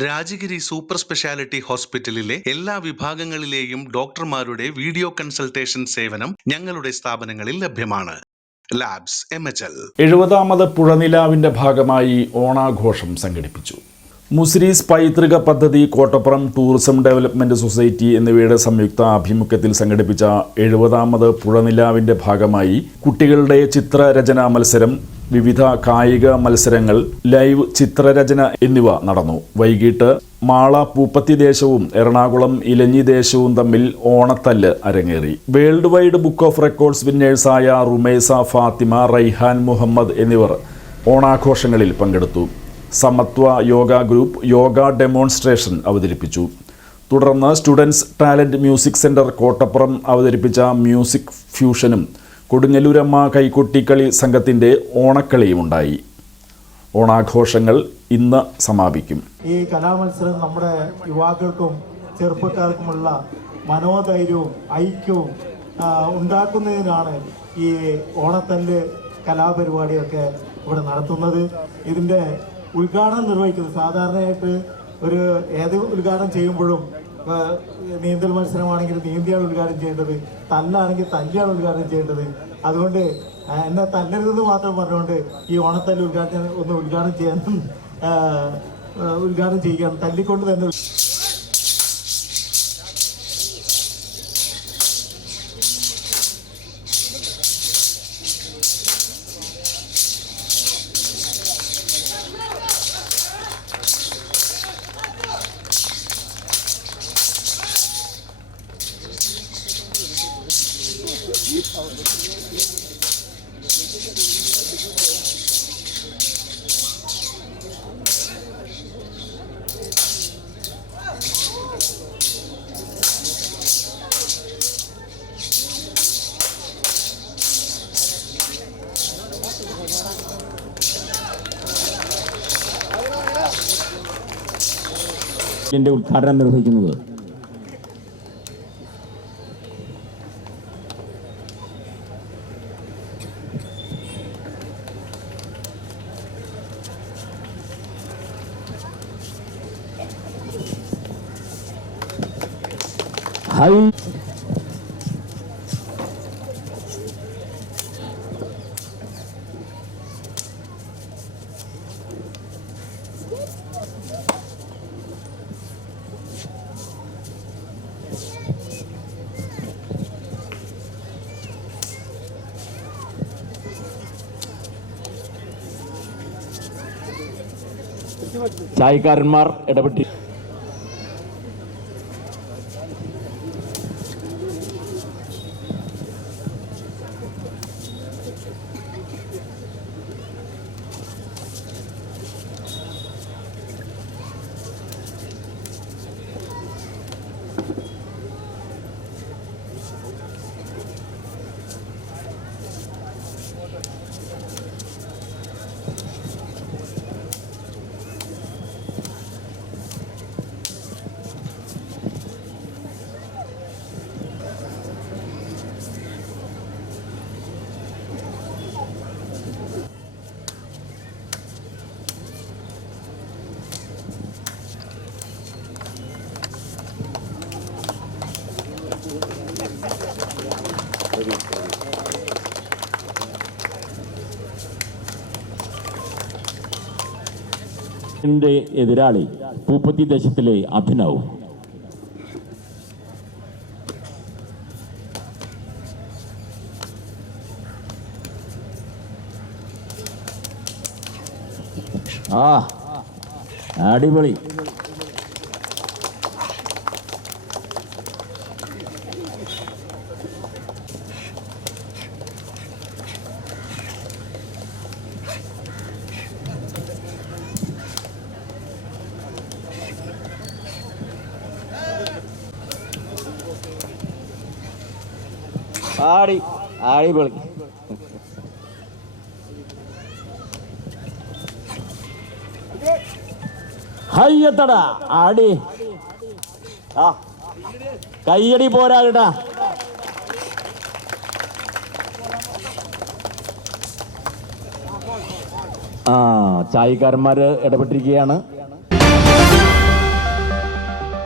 Rajagiri super speciality ഹോസ്പിറ്റലിലെ എല്ലാ വിഭാഗങ്ങളിലെയും ഡോക്ടർമാരുടെ വീഡിയോ കൺസൾട്ടേഷൻ സേവനം ഞങ്ങളുടെ സ്ഥാപനങ്ങളിൽ ലഭ്യമാണ്. ലാബ്സ് എം എച്ച് എൽ എഴുപതാമത് പുഴനിലാവിന്റെ ഭാഗമായി ഓണാഘോഷം സംഘടിപ്പിച്ചു. മുസ്രീസ് പൈതൃക പദ്ധതി കോട്ടപ്പുറം ടൂറിസം ഡെവലപ്മെന്റ് സൊസൈറ്റി എന്നിവയുടെ സംയുക്ത ആഭിമുഖ്യത്തിൽ സംഘടിപ്പിച്ച എഴുപതാമത് പുഴനിലാവിന്റെ ഭാഗമായി കുട്ടികളുടെ ചിത്രരചനാ മത്സരം വിവിധ കായിക മത്സരങ്ങൾ ലൈവ് ചിത്രരചന എന്നിവ നടന്നു. വൈകിട്ട് മാള പൂപ്പത്തി ദേശവും എറണാകുളം ഇലഞ്ഞി ദേശവും തമ്മിൽ ഓണത്തല്ല് അരങ്ങേറി. World wide book of records വിന്നേഴ്സായ Rumesa Fathima Raihan Muhammad എന്നിവർ ഓണാഘോഷങ്ങളിൽ പങ്കെടുത്തു. സമത്വ യോഗ ഗ്രൂപ്പ് യോഗ ഡെമോൺസ്ട്രേഷൻ അവതരിപ്പിച്ചു. തുടർന്ന് students talent music centre Kottappuram അവതരിപ്പിച്ച മ്യൂസിക് ഫ്യൂഷനും കൊടുങ്ങല്ലൂരമ്മ കൈകൊട്ടിക്കളി സംഘത്തിന്റെ ഓണക്കളിയുമുണ്ടായി. ഓണാഘോഷങ്ങൾ ഇന്ന് സമാപിക്കും. ഈ കലാമത്സരം നമ്മുടെ യുവാക്കൾക്കും ചെറുപ്പക്കാർക്കുമുള്ള മനോധൈര്യവും ഐക്യവും ഉണ്ടാക്കുന്നതിനാണ് ഈ ഓണത്തല്ല് കലാപരിപാടിയൊക്കെ ഇവിടെ നടത്തുന്നത്. ഇതിന്റെ ഉദ്ഘാടനം നിർവഹിക്കുന്നത് സാധാരണയായിട്ട് ഒരു ഏത് ഉദ്ഘാടനം ചെയ്യുമ്പോഴും നീന്തൽ മത്സരമാണെങ്കിൽ നീന്തിയാണ് ഉദ്ഘാടനം ചെയ്യേണ്ടത് തല്ലാണെങ്കിൽ തല്ലിയാണ് ഉദ്ഘാടനം ചെയ്യേണ്ടത്. അതുകൊണ്ട് എന്നെ തല്ലരുതെന്ന് മാത്രം പറഞ്ഞുകൊണ്ട് ഈ ഓണത്തല്ല് ഉദ്ഘാടനം ഒന്ന് ഉദ്ഘാടനം ആ, ഉദ്ഘാടനം ചെയ്യുകയാണ്. തല്ലിക്കൊണ്ട് തന്നെ ഇതിന്റെ ഉദ്ഘാടനം നിർവഹിക്കുന്നത് ഹൈ ചായക്കാരന്മാർ ഇടപെട്ടി എന്റെ എതിരാളി പൂപ്പത്തി ദേശത്തിലെ അഭിനവ്. ആ അടിപൊളി. ആടി ആടി പൊളി ഹയ്യത്തടാ ആടി. ആ കയ്യടി പോരാടാ ആ ചായക്കാരന്മാര് ഇടപെട്ടിരിക്കുകയാണ്.